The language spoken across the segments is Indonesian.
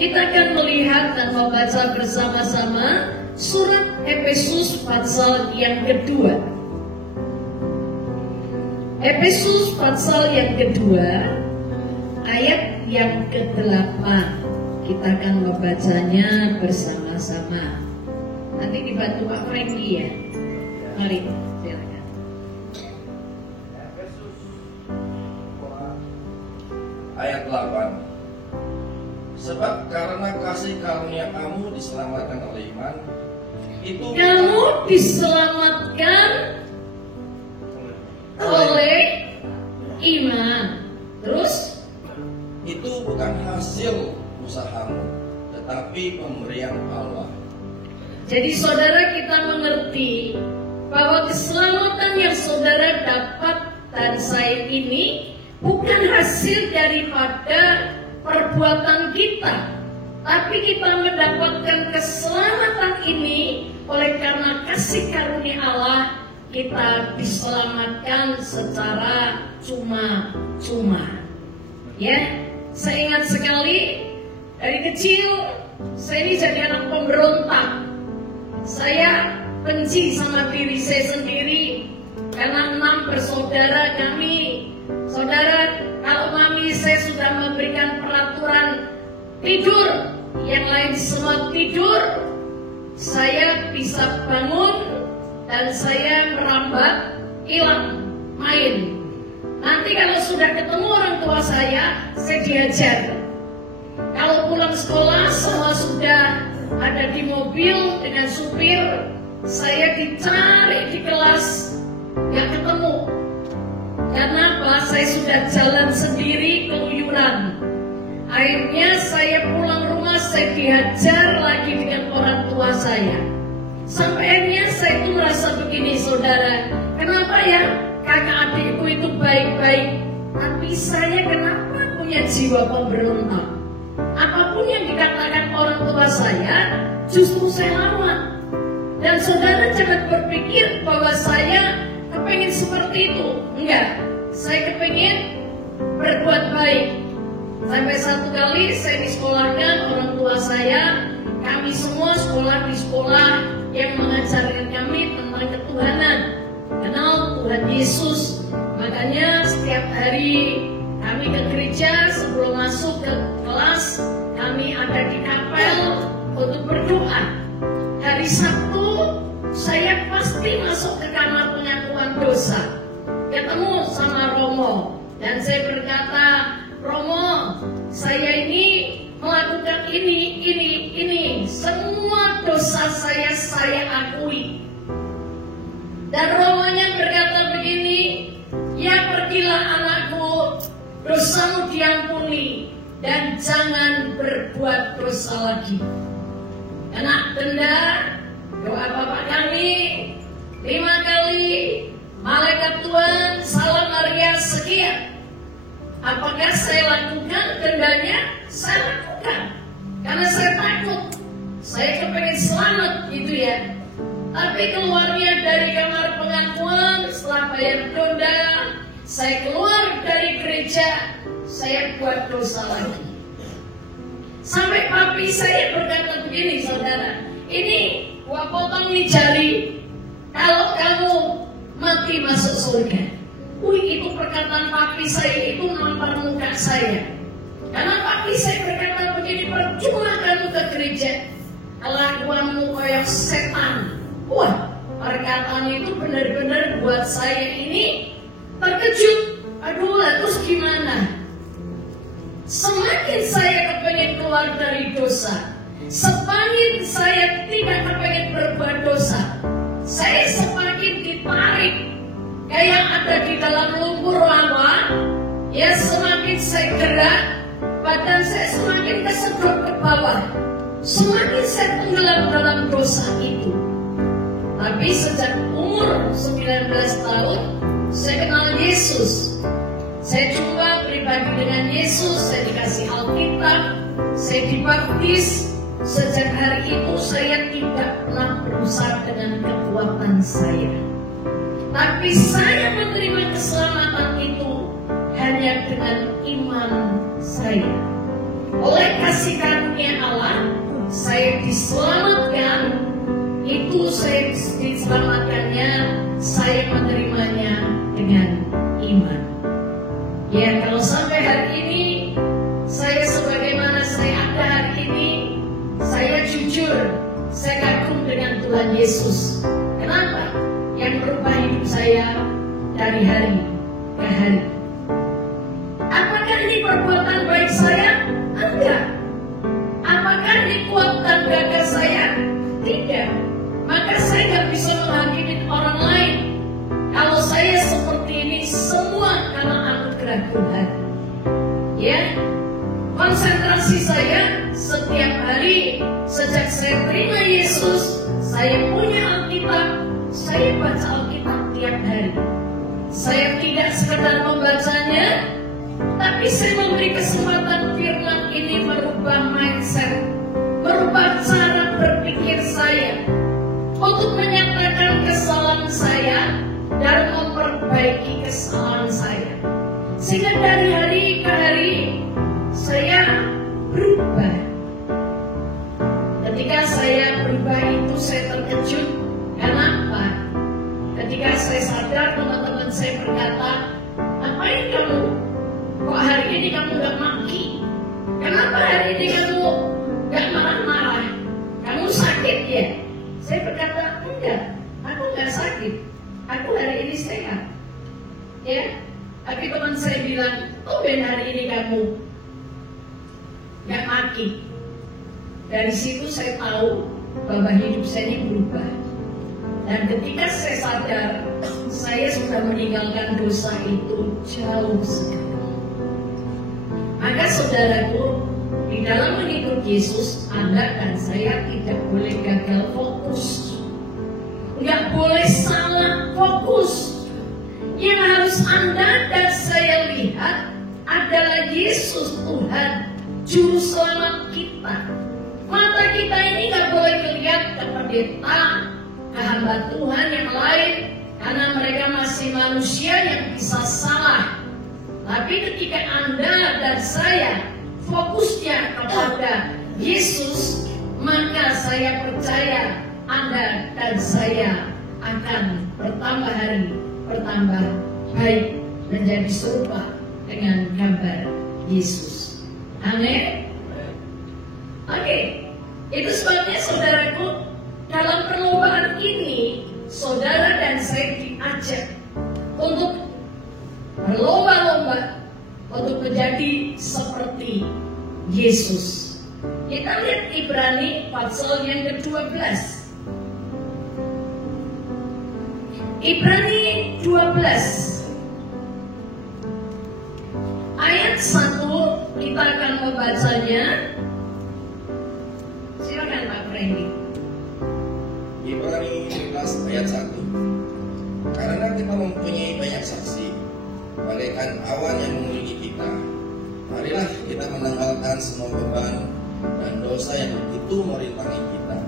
Kita akan melihat dan membaca bersama-sama surat Efesus pasal yang kedua. Efesus pasal yang kedua, ayat yang ke-8. Kita akan membacanya bersama-sama. Nanti dibantu Pak Franky ya. Mari, silakan. Efesus ayat 8. Sebab karena kasih karunia kamu diselamatkan oleh iman, itu kamu diselamatkan oleh iman. Terus itu bukan hasil usahamu, tetapi pemberian Allah. Jadi saudara, kita mengerti bahwa keselamatan yang saudara dapat dan saya ini bukan hasil daripada perbuatan kita, tapi kita mendapatkan keselamatan ini oleh karena kasih karunia Allah. Kita diselamatkan secara cuma-cuma. Ya, saya ingat sekali dari kecil saya ini jadi anak pemberontak. Saya benci sama diri saya sendiri karena 6 bersaudara kami. Saudara, kalau mami saya sudah memberikan peraturan tidur, yang lain semua tidur, saya bisa bangun dan saya merambat, hilang, main. Nanti kalau sudah ketemu orang tua saya diajar. Kalau pulang sekolah, semua sudah ada di mobil dengan supir, saya dicari di kelas, gak ketemu. Karena apa? Saya sudah jalan sendiri keluyuran. Akhirnya saya pulang rumah, saya dihajar lagi dengan orang tua saya. Sampai akhirnya saya itu merasa begini, saudara. Kenapa ya kakak adikku itu baik-baik, tapi saya kenapa punya jiwa pemberontak? Apapun yang dikatakan orang tua saya, justru saya lawan. Dan saudara jangan berpikir bahwa saya kepengen seperti itu. Enggak, saya kepengen berbuat baik. Sampai satu kali saya disekolahkan orang tua saya, kami semua sekolah di sekolah yang mengajarkan kami tentang ketuhanan, kenal Tuhan Yesus. Makanya setiap hari kami ke gereja, sebelum masuk ke kelas kami ada di kapel untuk berdoa. Hari Sabtu saya pasti masuk ke kamar pengakuan dosa, ketemu sama Romo, dan saya berkata, Romo, saya ini melakukan ini, semua dosa saya akui. Dan Romonya berkata begini, ya pergilah anakku, dosamu diampuni, dan jangan berbuat dosa lagi. Anak denda, doa Bapak kami 5 kali, malaikat Tuhan, salam Maria sekian. Apakah saya lakukan dendanya? Saya lakukan karena saya takut, saya kepengen selamat gitu ya. Tapi keluarnya dari kamar pengakuan, setelah bayar denda, saya keluar dari gereja, saya buat dosa lagi. Sampai papi saya berkata begini, saudara, ini gua potong nih jari, kalau kamu mati masuk surga. Itu perkataan papi saya itu nampar muka saya. Karena papi saya berkata begini, percuma kamu ke gereja, kelakuanmu kayak setan. Wah, perkataan itu benar-benar buat saya ini terkejut. Aduh, terus gimana? Semakin saya kepengen keluar dari dosa, semakin saya tidak kepengen berbuat dosa, saya semakin ditarik kayak ada di dalam lumpur lava. Ya, semakin saya gerak, badan saya semakin kesedot ke bawah, semakin saya tenggelam dalam dosa itu. Tapi sejak umur 19 tahun saya kenal Yesus. Saya jumpa pribadi dengan Yesus, saya dikasih Alkitab, saya dibaptis. Sejak hari itu saya tidak pernah berusaha dengan kekuatan saya. Tapi saya menerima keselamatan itu hanya dengan iman saya. oleh kasih karunia Allah, saya diselamatkan. Itu saya diselamatkannya, saya menerimanya dengan iman. Ya, kalau sampai hari ini saya sebagaimana saya ada hari ini, saya jujur, saya kagum dengan Tuhan Yesus. Kenapa? Yang merubah hidup saya dari hari ke hari. Apakah ini perbuatan baik saya? Enggak. Apakah ini kuatan gagah saya? Tidak. Maka saya nggak bisa menghakimi orang lain. Kalau saya seperti ini, semua karena anugerah Tuhan. Ya, konsentrasi saya setiap hari sejak saya terima Yesus, saya punya Alkitab, saya baca Alkitab tiap hari. Saya tidak sekedar membacanya, tapi saya memberi kesempatan firman ini merubah mindset, merubah cara berpikir saya, untuk menyatakan kesalahan saya dan memperbaiki kesalahan saya. Sehingga dari hari ke hari saya berubah. Ketika saya berubah itu saya terkejut. Kenapa? Ketika saya sadar teman-teman saya berkata, ngapain kamu? Kok hari ini kamu gak maki? Kenapa hari ini kamu gak marah-marah? Kamu sakit ya? Saya berkata, enggak, aku gak sakit. Aku hari ini sehat. Ya, tapi teman saya bilang, oh ben hari ini kamu gak maki. Dari situ saya tahu bahwa hidup saya ini berubah. Dan ketika saya sadar, saya sudah meninggalkan dosa itu jauh sekali. Maka saudaraku, di dalam mengikut Yesus, Anda dan saya tidak boleh gagal fokus. Nggak boleh salah fokus. Yang harus Anda dan saya lihat adalah Yesus Tuhan, Juru Selamat kita. Mata kita ini nggak boleh melihat ke pendeta, ke hamba Tuhan yang lain, karena mereka masih manusia yang bisa salah. Tapi ketika Anda dan saya fokusnya kepada Yesus, maka saya percaya Anda dan saya akan bertambah hari, bertambah baik, menjadi serupa dengan gambar Yesus. Amin. Oke, itu sebabnya saudaraku, dalam perlombaan ini, saudara dan saya diajak untuk berlomba-lomba untuk menjadi seperti Yesus. Kita lihat Ibrani pasal yang ke-12. Ibrani 12 ayat 1 kita akan membacanya. Silakan Pak Frendy. Ibrani 12 ayat 1. Karena kita mempunyai banyak saksi, bagaikan awan yang mengelilingi kita, marilah kita menanggalkan semua beban dan dosa yang begitu merintangi kita,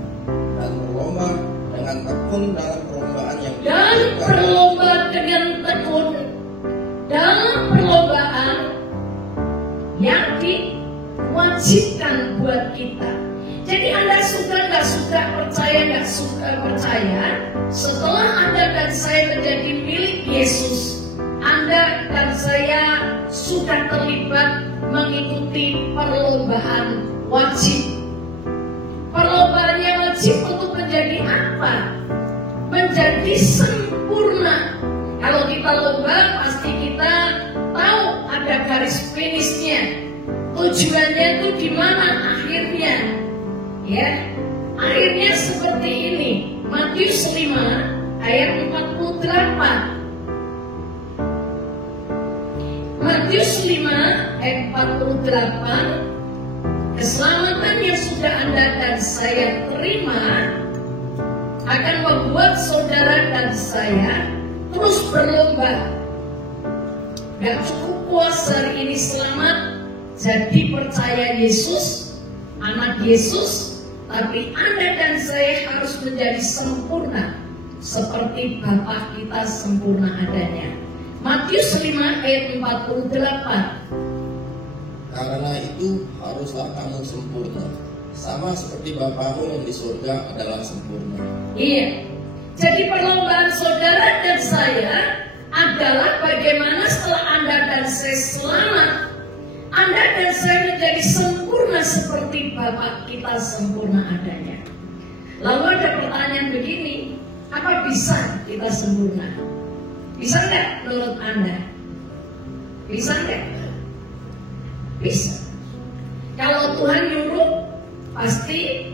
dan berlomba dengan tekun dalam perlombaan yang diwajibkan buat kita. Jadi Anda suka nggak suka, percaya nggak suka percaya, setelah Anda dan saya menjadi milik Yesus, Anda dan saya sudah terlibat mengikuti perlombaan wajib. Perlombaannya wajib untuk menjadi apa? Menjadi sempurna. Kalau kita lomba, pasti kita tahu ada garis finishnya. Tujuannya itu di mana akhirnya? Ya, akhirnya seperti ini. Matius 5 ayat 48. Matius 5 ayat 48. Keselamatan yang sudah Anda dan saya terima akan membuat saudara dan saya terus berlomba. Gak cukup puas hari ini selamat, jadi percaya Yesus, anak Yesus, tapi Anda dan saya harus menjadi sempurna seperti Bapa kita sempurna adanya. Matius 5 ayat 48. Karena itu haruslah kamu sempurna, sama seperti Bapamu yang di surga adalah sempurna. Iya. Jadi perlombaan saudara dan saya adalah bagaimana setelah Anda dan saya selamat, Anda dan saya menjadi sempurna seperti Bapa kita sempurna adanya. Lalu ada pertanyaan begini, apa bisa kita sempurna? Bisa nggak menurut Anda? Bisa nggak? Bisa. Kalau Tuhan nyuruh, pasti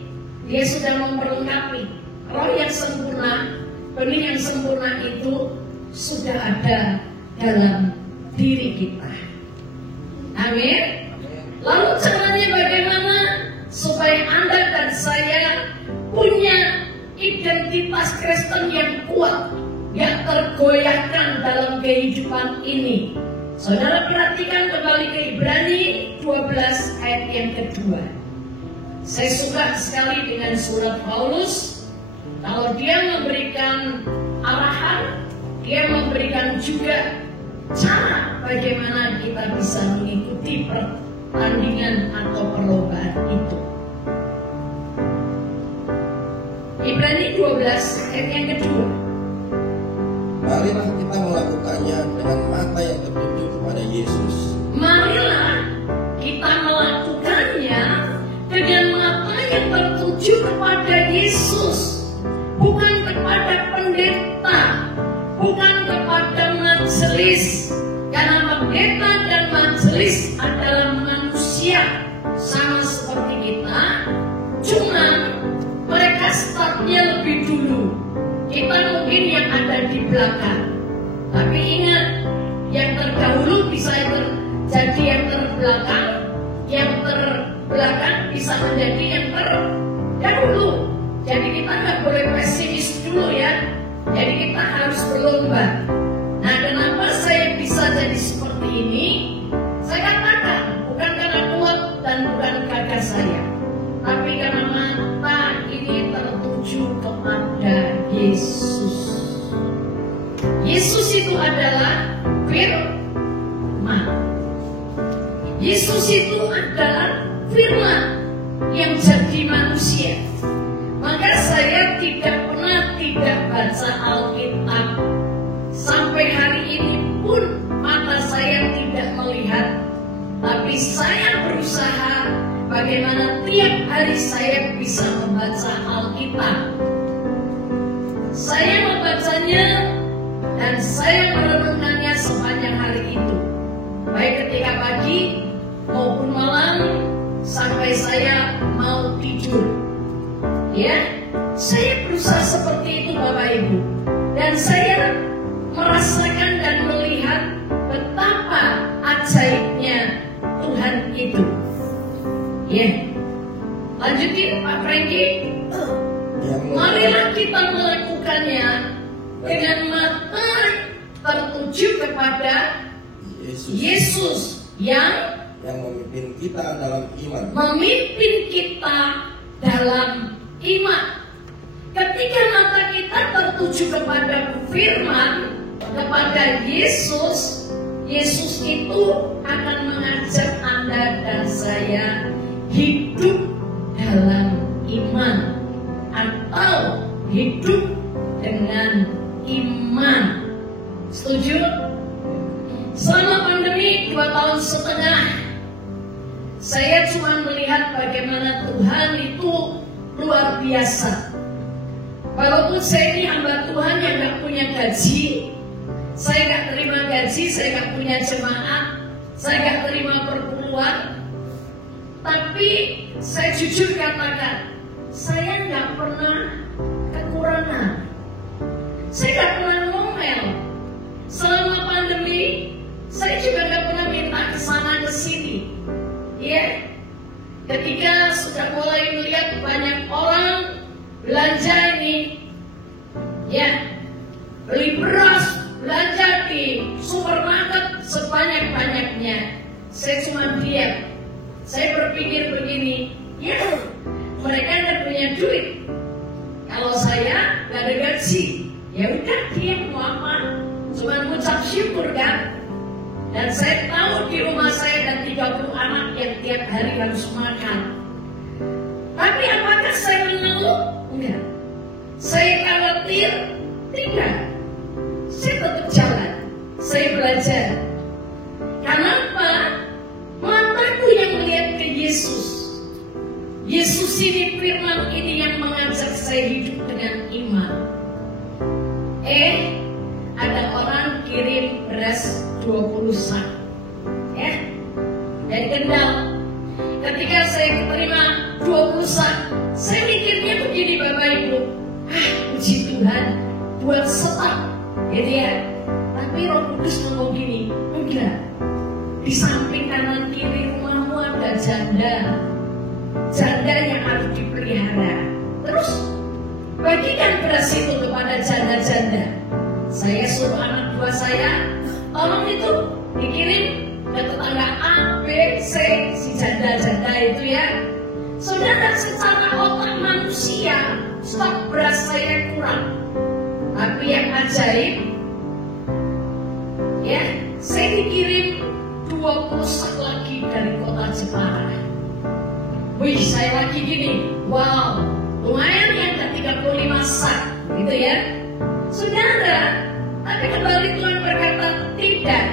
Dia sudah memperlengkapi. Roh yang sempurna, benih yang sempurna itu sudah ada dalam diri kita. Amin. Lalu caranya bagaimana supaya Anda dan saya punya identitas Kristen yang kuat, yang tergoyahkan dalam kehidupan ini? Saudara perhatikan kembali ke Ibrani 12 ayat yang kedua. Saya suka sekali dengan surat Paulus. Kalau dia memberikan arahan, dia memberikan juga cara bagaimana kita bisa mengikuti pertandingan atau perlombaan itu. Ibrani 12 ayat yang kedua. Marilah kita melakukannya dengan mata yang tertuju kepada Yesus. Marilah kita melakukannya dengan mata yang tertuju kepada Yesus. Bukan kepada pendeta, bukan kepada majelis. Karena pendeta dan majelis adalah manusia sama seperti kita. Cuma mereka startnya lebih dulu. Kita mungkin yang ada di belakang. Tapi ingat, yang terdahulu bisa jadi yang terbelakang, yang terbelakang bisa menjadi yang terdahulu. Jadi kita nggak boleh pesimis dulu ya. Jadi kita harus berlomba. Nah, kenapa saya bisa jadi seperti ini? Saya katakan bukan karena kuat dan bukan gagah saya, tapi karena mata ini tertuju kepada Yesus. Yesus itu adalah firman. Yesus itu adalah firman yang jadi manusia. Maka saya tidak pernah tidak baca Alkitab. Sampai hari ini pun mata saya tidak melihat. Tapi saya berusaha bagaimana tiap hari saya bisa membaca Alkitab. Saya membacanya dan saya merenungkannya sepanjang hari itu. Baik ketika pagi maupun malam sampai saya mau tidur. Ya, saya berusaha seperti itu Bapak Ibu. Dan saya merasakan dan melihat betapa ajaibnya Tuhan itu. Ya, lanjutin Pak Franky. Marilah kita melakukannya dengan mata tertuju kepada Yesus yang memimpin kita dalam iman. Memimpin kita dalam iman. Ketika mata kita tertuju kepada firman, kepada Yesus, Yesus itu akan mengajak Anda dan saya hidup dalam iman atau hidup dengan iman. Setuju? Selama pandemi 2 tahun setengah, saya cuma melihat bagaimana Tuhan itu luar biasa. Walaupun saya ini hamba Tuhan yang gak punya gaji, saya gak terima gaji, saya gak punya jemaat, saya gak terima perpuluhan, tapi saya jujur katakan, saya gak pernah kekurangan. Saya gak pernah ngomel. Selama pandemi, saya juga gak pernah minta kesana kesini. Ya, ketika sudah mulai melihat banyak orang belanja ini, ya, beli beras, belanja di supermarket sebanyak-banyaknya, saya cuma diam. Saya berpikir begini, ya, mereka nggak punya duit. Kalau saya nggak ada gaji, ya udah diam mau apa? Cuma mengucap syukur kan. Dan saya tahu di rumah saya ada 30 anak yang hari harus makan. Tapi apakah saya mengeluh? Enggak. Saya khawatir? Tidak. Saya tetap jalan. Saya belajar. Kenapa? Mataku yang melihat ke Yesus. Yesus ini, firman ini yang mengajak saya hidup dengan iman. Ada orang kirim beras 20 sak, ya, dari Kendal. Ketika saya terima 20 sak, saya mikirnya begini, Bapak Ibu, puji Tuhan buat stok, gitu ya. Tapi Roh Kudus ngomong gini, enggak. Di samping kanan kiri rumahmu ada janda yang harus dipelihara. Terus bagikan beras itu kepada janda-janda. Saya suruh anak buah saya, tolong itu dikirim ke tetangga A, B, C, si janda-janda itu ya. Saudara, secara otak manusia, stok beras saya kurang. Tapi yang ajaib, ya, saya dikirim 20 sak lagi dari kota Jepara. Wih, saya lagi gini, wow, lumayan ya, ada 35 sak, gitu ya. Saudara, tapi kembali Tuhan berkata, tidak.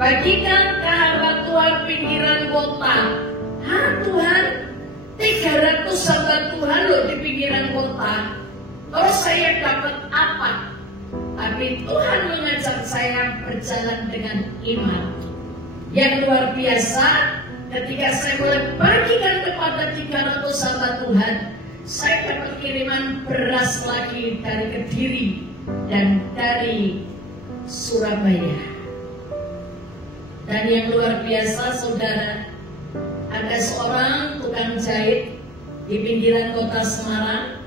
Bagikan ke hamba Tuhan pinggiran kota. Tuhan, 300 hamba Tuhan loh di pinggiran kota. Terus saya dapat apa? Tapi Tuhan mengajak saya berjalan dengan iman. Yang luar biasa, ketika saya mulai bagikan kepada 300 hamba Tuhan, saya dapat kiriman beras lagi dari Kediri dan dari Surabaya. Dan yang luar biasa, saudara, ada seorang tukang jahit di pinggiran kota Semarang,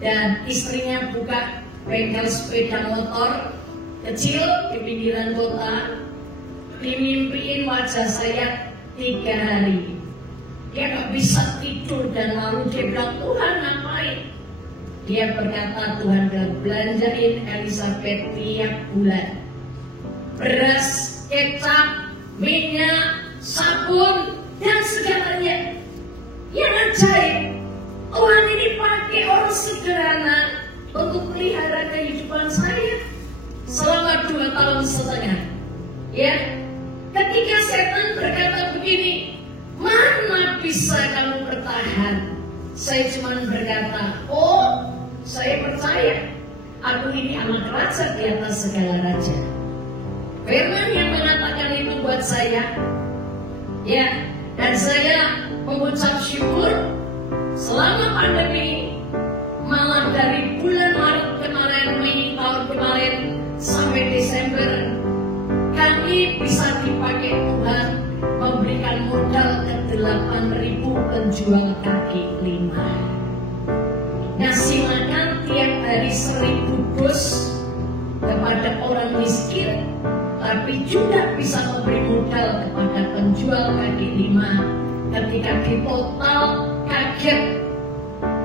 dan istrinya buka bengkel sepeda motor kecil di pinggiran kota. Dimimpiin wajah saya 3 hari. Dia gak bisa tidur, dan lalu dia bilang, Tuhan ngapain? Dia berkata, Tuhan gak belanjain Elizabeth tiap bulan beras, kecap, minyak, sabun, dan segalanya. Yang ajaib, Tuhan ini pakai orang sederhana untuk pelihara kehidupan saya selama 2 tahun setengah. Ya, ketika setan berkata begini, mana bisa kamu bertahan? Saya cuma berkata, saya percaya, aku ini anak raja di atas segala raja. Firman yang mengatakan itu buat saya, ya, dan saya mengucap syukur selama pandemi, malah dari bulan Maret kemarin, Mei tahun kemarin sampai Desember, kami bisa dipakai Tuhan memberikan modal ke 8.000 penjual kaki lima. Ngasih makan tiap hari 1.000 dus kepada orang miskin, tapi juga bisa memberi modal kepada penjual kaki lima. Ketika di total kaget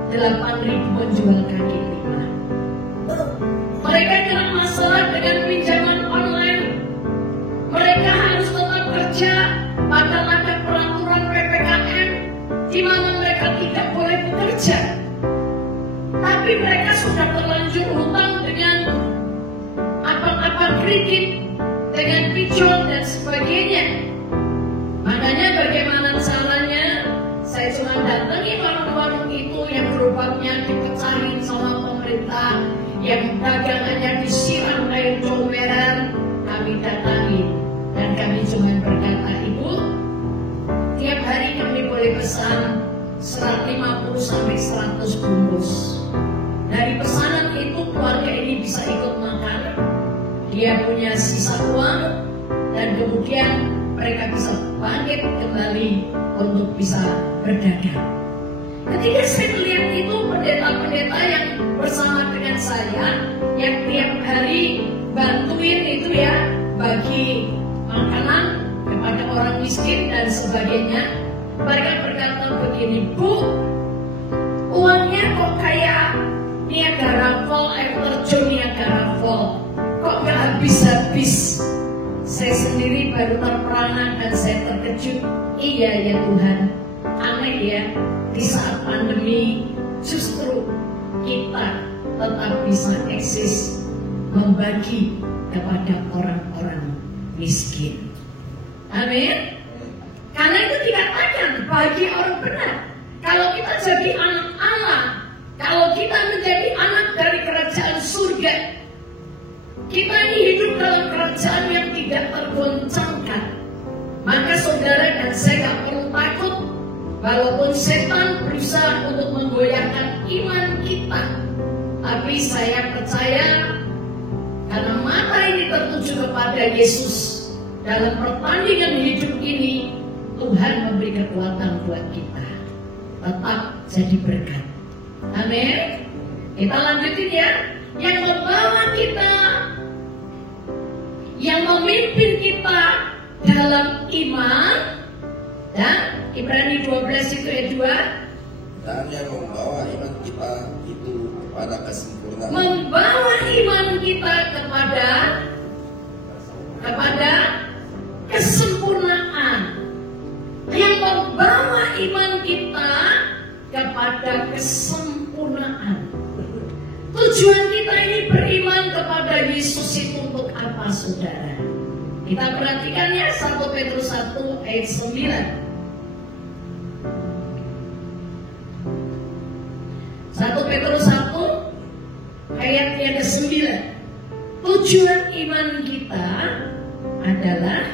8.000 penjual kaki lima. Mereka kena masalah dengan pinjaman online. Mereka harus tetap kerja, padahal ada peraturan PPKM di mana mereka tidak boleh bekerja. Tapi mereka sudah terlanjur hutang dengan apa-apa kredit, dengan pinjol dan sebagainya. Makanya bagaimana caranya? Saya cuma datangi warung-warung itu yang gerobaknya dipecahin sama pemerintah, yang dagangannya disiram air comberan. Kami datangi dan kami cuma berkata, Ibu, tiap hari kami boleh pesan 150 sampai 100 bungkus. Dari pesanan itu keluarga ini bisa ikut makan, dia punya sisa uang, dan kemudian mereka bisa bangkit kembali untuk bisa berdagang. Ketika saya melihat itu pendeta-pendeta yang bersama dengan saya, yang tiap hari bantuin itu ya, bagi makanan kepada orang miskin dan sebagainya, mereka berkata begini, Bu, uangnya kok kayak Niagara Falls, air terjun Niagara Falls, kok gak habis-habis. Saya sendiri baru terperangah dan saya terkejut. Iya ya Tuhan, aneh ya, di saat pandemi justru kita tetap bisa eksis membagi kepada orang-orang miskin. Amin. Karena itu dikatakan bagi orang benar, kalau kita jadi anak Allah, kalau kita menjadi anak dari kerajaan surga, kita ini hidup dalam kerajaan yang tidak tergoncangkan. Maka saudara dan saya gak perlu takut walaupun setan berusaha untuk menggoyahkan iman kita. Tapi saya percaya karena mata ini tertuju kepada Yesus, dalam pertandingan hidup ini Tuhan memberi kekuatan buat kita tetap jadi berkat. Amin. Kita lanjutin ya. Yang membawa kita, yang memimpin kita dalam iman, dan Ibrani 12 itu ayat 2, dan yang membawa iman kita itu kepada kesempurnaan. Membawa iman kita kepada kesempurnaan. Yang membawa iman kita kepada kesempurnaan. Tujuan kita ini beriman kepada Yesus itu untuk apa, saudara? Kita perhatikan ya, 1 Petrus 1 ayat 9. 1 Petrus 1 ayat yang ke-9. Tujuan iman kita adalah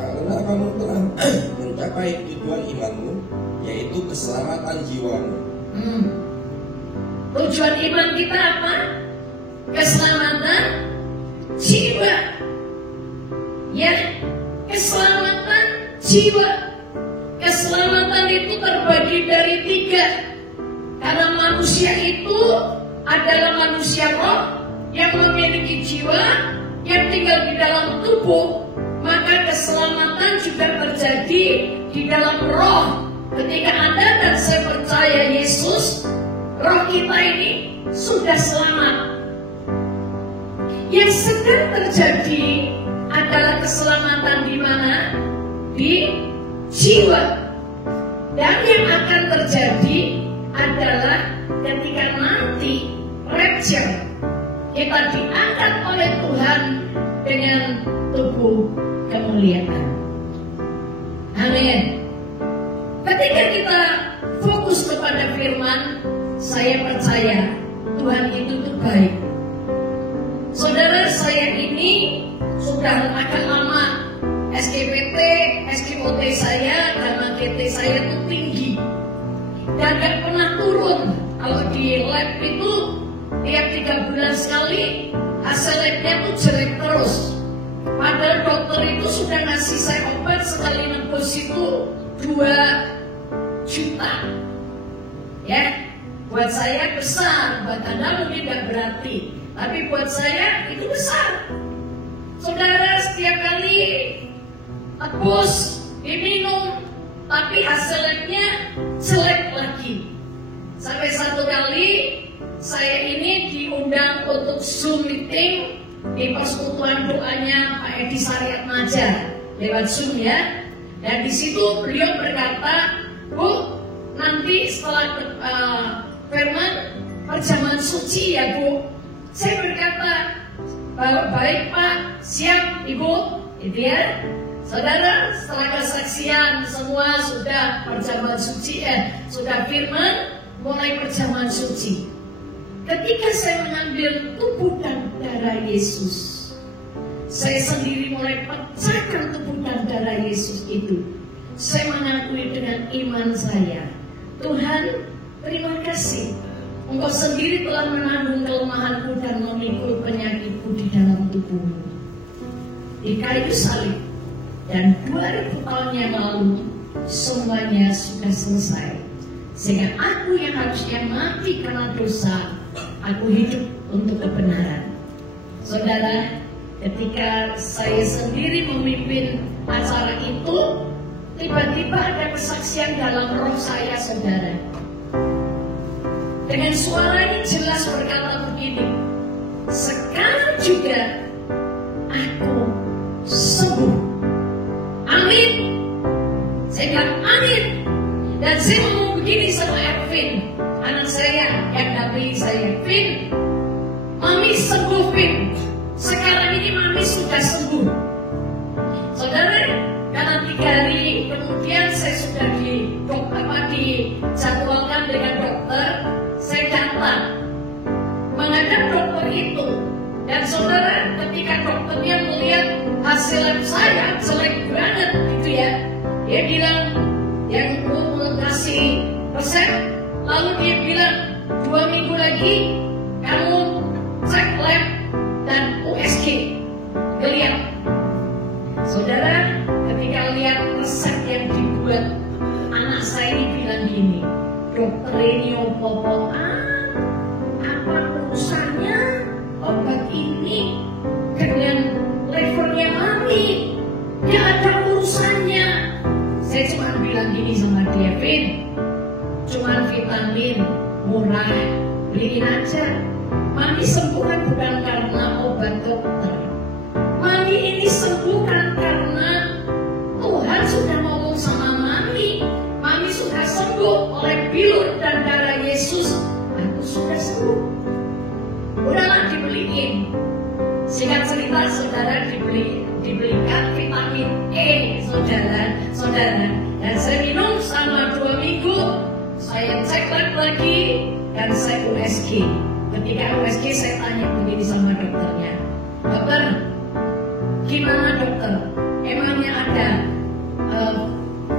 karena kamu telah mencapai tujuan imanmu, yaitu keselamatan jiwamu. Tujuan iman kita apa? Keselamatan jiwa. Ya, keselamatan jiwa. Keselamatan itu terbagi dari 3. Karena manusia itu adalah manusia roh yang memiliki jiwa yang tinggal di dalam tubuh. Maka keselamatan juga terjadi di dalam roh. Ketika Anda dan saya percaya Yesus, roh kita ini sudah selamat. Yang sedang terjadi adalah keselamatan di mana? Di jiwa. Dan yang akan terjadi adalah ketika nanti rapture, kita diangkat oleh Tuhan dengan tubuh kemuliaan. Amin. Ketika kita fokus kepada firman, saya percaya Tuhan itu tuh baik. Saudara, saya ini sudah agak lama SKPT, SKOT saya dan KT saya itu tinggi dan gak pernah turun. Kalau di lab itu tiap 3 bulan sekali hasil labnya tuh jelek terus. Padahal dokter itu sudah ngasih saya obat sekali nebus itu 2 juta. Ya, buat saya besar, buat Anda mungkin gak berarti, tapi buat saya itu besar. Saudara, setiap kali tebus diminum, tapi hasilnya jelek lagi. Sampai satu kali saya ini diundang untuk Zoom meeting di persekutuan doanya Pak Edi Syariat Maja lewat Zoom ya. Dan di situ beliau berkata, Bu, nanti setelah firman perjamuan suci ya Bu. Saya berkata, baik Pak, siap Ibu, itu ya. Saudara, setelah kesaksian semua sudah perjamuan suci, sudah firman, mulai perjamuan suci. Ketika saya mengambil tubuh dan darah Yesus, saya sendiri mulai pecahkan tubuh dan darah Yesus itu. Saya mengakui dengan iman saya, Tuhan, terima kasih. Engkau sendiri telah menanggung kelemahanku dan memikul penyakitku di dalam tubuhmu. Di kayu salib. Dan 2000 tahun yang lalu semuanya sudah selesai. Sehingga aku yang harusnya mati karena dosa, aku hidup untuk kebenaran. Saudara, ketika saya sendiri memimpin acara itu, tiba-tiba ada kesaksian dalam roh saya, saudara. Dengan suara ini jelas berkata begini, sekarang juga aku sembuh. Amin. Saya bilang amin. Dan saya ngomong begini sama Ervin, anak saya yang dampingi saya. Vin, mami sembuh, Vin. Sekarang ini mami sudah sembuh. Saudara, karena 3 hari kemudian saya sudah dijadwalkan dengan dokter. Saya datang menghadap dokter itu. Dan saudara, ketika dokternya melihat hasil lab saya jelek banget gitu ya, dia bilang, yang kasih resep, lalu dia bilang 2 minggu lagi kamu cek lab dan USG lihat. Saudara, ketika lihat resep yang dibuat, anak saya ini bilang gini, dokter ini opo-opoan, apa urusannya obat ini dengan levelnya mami? Dia ada urusannya. Saya cuma bilang gini sama dia, Vin, cuma vitamin murah, beliin aja. Mami sembuh kan bukan karena obat dokter. Mami ini sembuh kan karena Tuhan sudah ngomong sama mami. Mami sudah sembuh oleh bilur dan darah Yesus. Aku sudah sembuh. Udahlah dibeliin. Singkat cerita, saudara, dibelikan vitamin E, saudara. Dan saya minum selama 2 minggu. Saya cek lagi dan saya USG. Ketika USG saya tanya begini sama dokternya, dokter, gimana dokter? Emangnya ada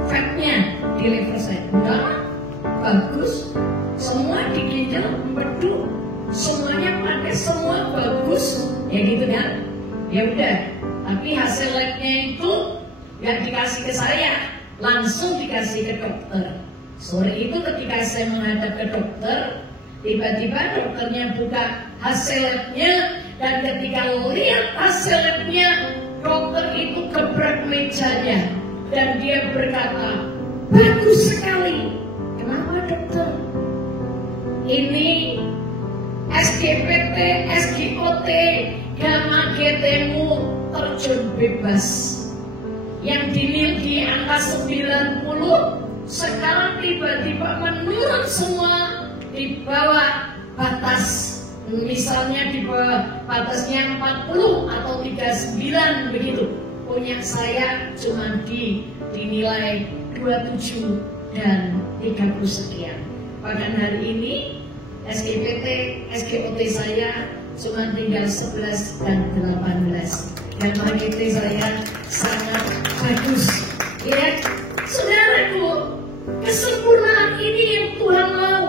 fatnya di liver saya? Enggak, bagus. Semua di ginjal empedu, semuanya pakai, semua bagus. Ya gitu kan? Ya udah. Tapi hasil labnya itu nggak dikasih ke saya, langsung dikasih ke dokter. Sore itu ketika saya menghadap ke dokter, tiba-tiba dokternya buka hasil labnya, dan ketika lihat hasil labnya, dokter itu gebrak mejanya dan dia berkata, bagus sekali. Kenapa dokter? Ini SGPT, SGOT, gamma GT-mu terjun bebas. Yang di angka 90 sekarang tiba-tiba menurun semua di bawah batas. Misalnya di bawah batasnya 40 atau 39 begitu. Punya saya cuma dinilai 27 dan 30 sekian. Pada hari ini SGPT, SGOT saya cuma tinggal 11 dan 18. Dan GT saya sangat bagus. Ya, saudaraku, kesempurnaan ini yang Tuhan mau.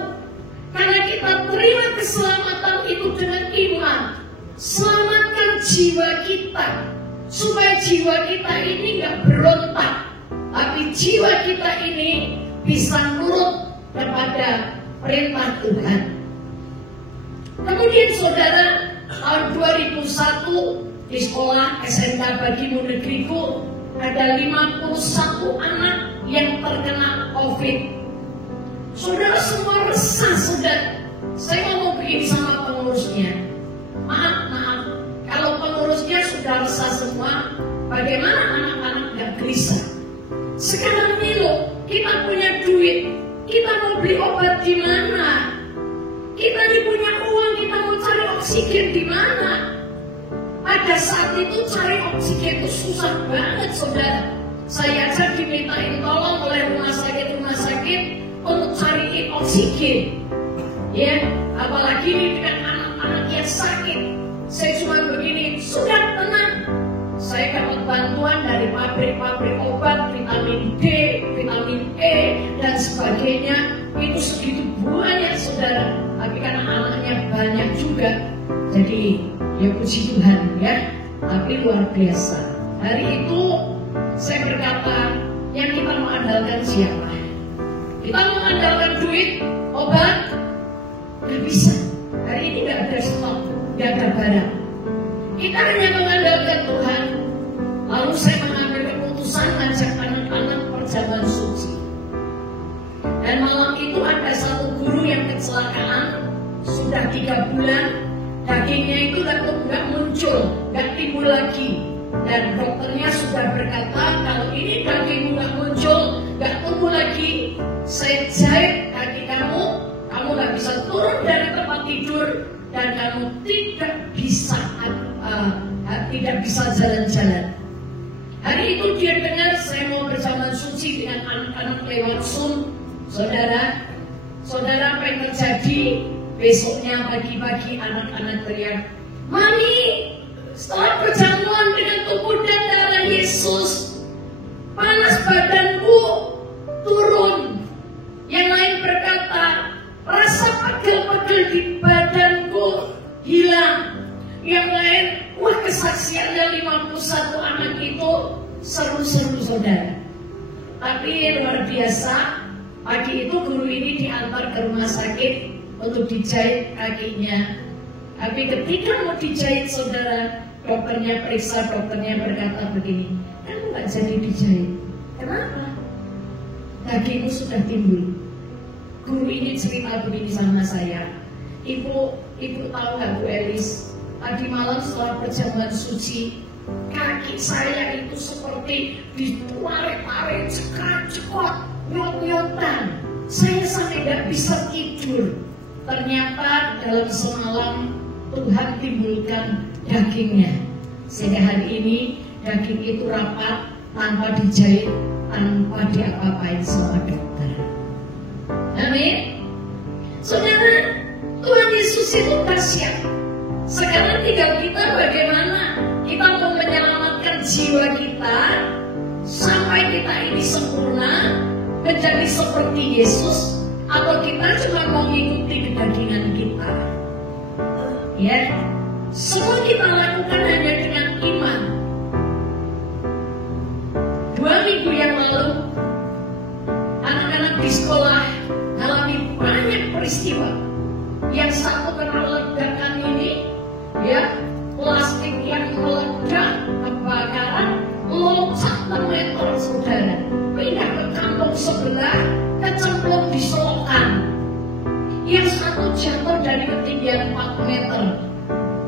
Karena kita terima keselamatan itu dengan iman. Selamatkan jiwa kita, supaya jiwa kita ini gak berontak, tapi jiwa kita ini bisa nurut kepada perintah Tuhan. Kemudian saudara, tahun 2001 di sekolah SMK Bagimu Negeriku ada 51 anak yang terkena COVID. Saudara semua resah, saudara. Saya ngomong begini sama pengurusnya, maaf, kalau pengurusnya sudah resah semua, bagaimana anak-anak gak gelisah? Sekarang nih loh, kita punya duit, kita mau beli obat di mana? Kita ini punya uang, kita mau cari oksigen di mana? Pada saat itu cari oksigen itu susah banget, saudara. Saya aja dimintain tolong oleh rumah sakit untuk cariin oksigen. Ya, apalagi ini dengan anak-anak yang sakit. Saya cuma begini, sudah tenang. Saya dapat bantuan dari pabrik-pabrik obat, vitamin D, vitamin E, dan sebagainya. Itu segitu banyak, saudara. Tapi karena anaknya banyak juga, jadi ya puji Tuhan ya. Tapi luar biasa. Hari itu saya berkata, yang kita mengandalkan siapa? Kita mengandalkan duit, obat, nggak bisa. Hari ini nggak ada stok, nggak ada barang. Kita hanya mengandalkan Tuhan. Lalu saya mengambil keputusan ngajak anak-anak perjamuan suci. Dan malam itu ada satu guru yang kecelakaan, sudah 3 bulan, dagingnya itu nggak muncul, nggak timbul lagi. Dan dokternya sudah berkata, kalau ini kakimu nggak muncul, nggak tumbuh lagi, saya jahit kaki kamu nggak bisa turun dari tempat tidur, dan kamu tidak bisa jalan-jalan. Hari itu dia dengar saya mau berjalan suci dengan anak-anak lewat Zoom. Saudara apa yang terjadi? Besoknya pagi-pagi anak-anak teriak, "Mami, setelah perjamuan dengan tubuh dan darah Yesus, panas badanku turun." Yang lain berkata, "Rasa pegel-pegel di badanku hilang." Yang lain, wah, kesaksiannya 51 anak itu seru-seru, saudara. Tapi luar biasa, pagi itu guru ini diantar ke rumah sakit untuk dijahit kakinya. Tapi ketika mau dijahit, saudara, dokternya periksa, dokternya berkata begini, "Kamu nggak jadi dijahit." Kenapa? Kakimu sudah timbul. Guru ini cerita begini sama saya, Ibu tahu nggak, Bu Elis? Tadi malam setelah perjamuan suci, kaki saya itu seperti ditarik-tarik, cekak-cekot, nyot-nyotan. Saya sampai nggak bisa tidur. Ternyata dalam semalam Tuhan timbulkan dagingnya. Sehingga hari ini daging itu rapat, tanpa dijahit, tanpa diapa-apain sama dokter. Amin. Saudara, Tuhan Yesus itu dahsyat. Sekarang tinggal kita bagaimana kita mau menyelamatkan jiwa kita sampai kita ini sempurna, menjadi seperti Yesus, atau kita cuma mau mengikuti kedagingan kita. Ya, semua kita lakukan hanya dengan iman. 2 minggu yang lalu, anak-anak di sekolah mengalami banyak peristiwa. Yang satu kena ledakan ini, ya, plastik yang meledak, kebakaran, loncat 6 meter, saudara, pindah ke kampung sebelah, kecemplung di selokan. Yang satu jatuh dari ketinggian 4 meter.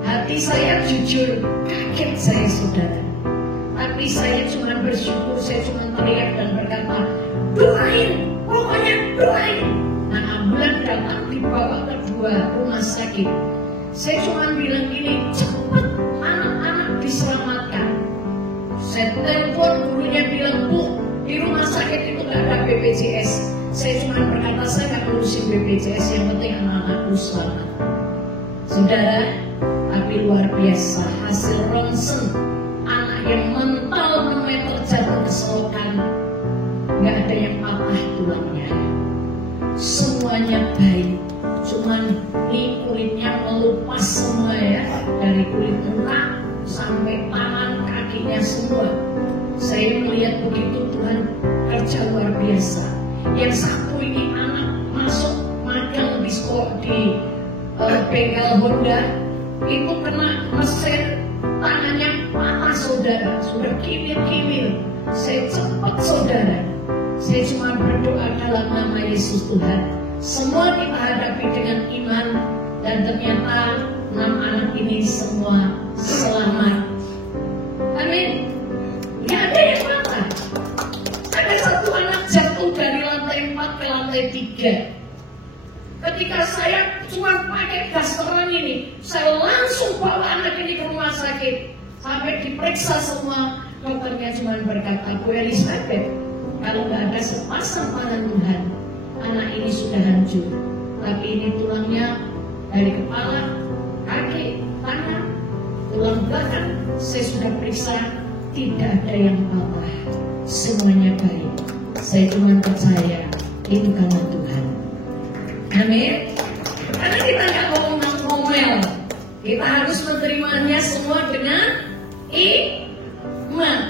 Hati saya jujur kaget saya, saudara. Tapi saya cuma bersyukur, saya cuma teriak dan berkata, "Doain, pokoknya doain." Nah, ambulan datang dibawa ke 2 rumah sakit. Saya cuma bilang gini, "Cepat anak-anak diselamatkan." Saya telepon, gurunya bilang, "Bu, di rumah sakit itu nggak ada BPJS." Saya cuma berkata, "Saya nggak ngurusin BPJS, yang penting anak-anakku selamat." Saudara, tapi luar biasa, hasil ronsen anak yang mental 6 meter jatuh ke selokan, nggak ada yang patah tulangnya, semuanya baik. Cuman ini kulitnya melupas semua, ya, dari kulit muka sampai tangan kakinya semua. Saya melihat begitu Tuhan kerja luar biasa. Yang satu ini anak masuk magang di sekolah di bengkel Honda, itu kena mesin, tangannya patah, saudara, sudah kimil-kimil. Saya cepat, saudara, saya cuma berdoa dalam nama Yesus Tuhan. Semua kita hadapi dengan iman, dan ternyata 6 anak ini semua selamat. Amin. Gak ada yang patah. Ada satu anak jatuh dari lantai 4 ke lantai 3. Ketika saya cuma pakai dasteran ini, saya langsung bawa anak ini ke rumah sakit. Sampai diperiksa semua, dokternya cuma berkata, "Bu Elizabeth, kalau nggak ada sepasang tangan Tuhan, anak ini sudah hancur. Tapi ini tulangnya dari kepala, kaki, tangan, tulang belakang, saya sudah periksa, tidak ada yang patah. Semuanya baik." Saya cuma percaya itu karena Tuhan. Amin. Karena kita nggak ngomel, kita harus menerimanya semua dengan iman.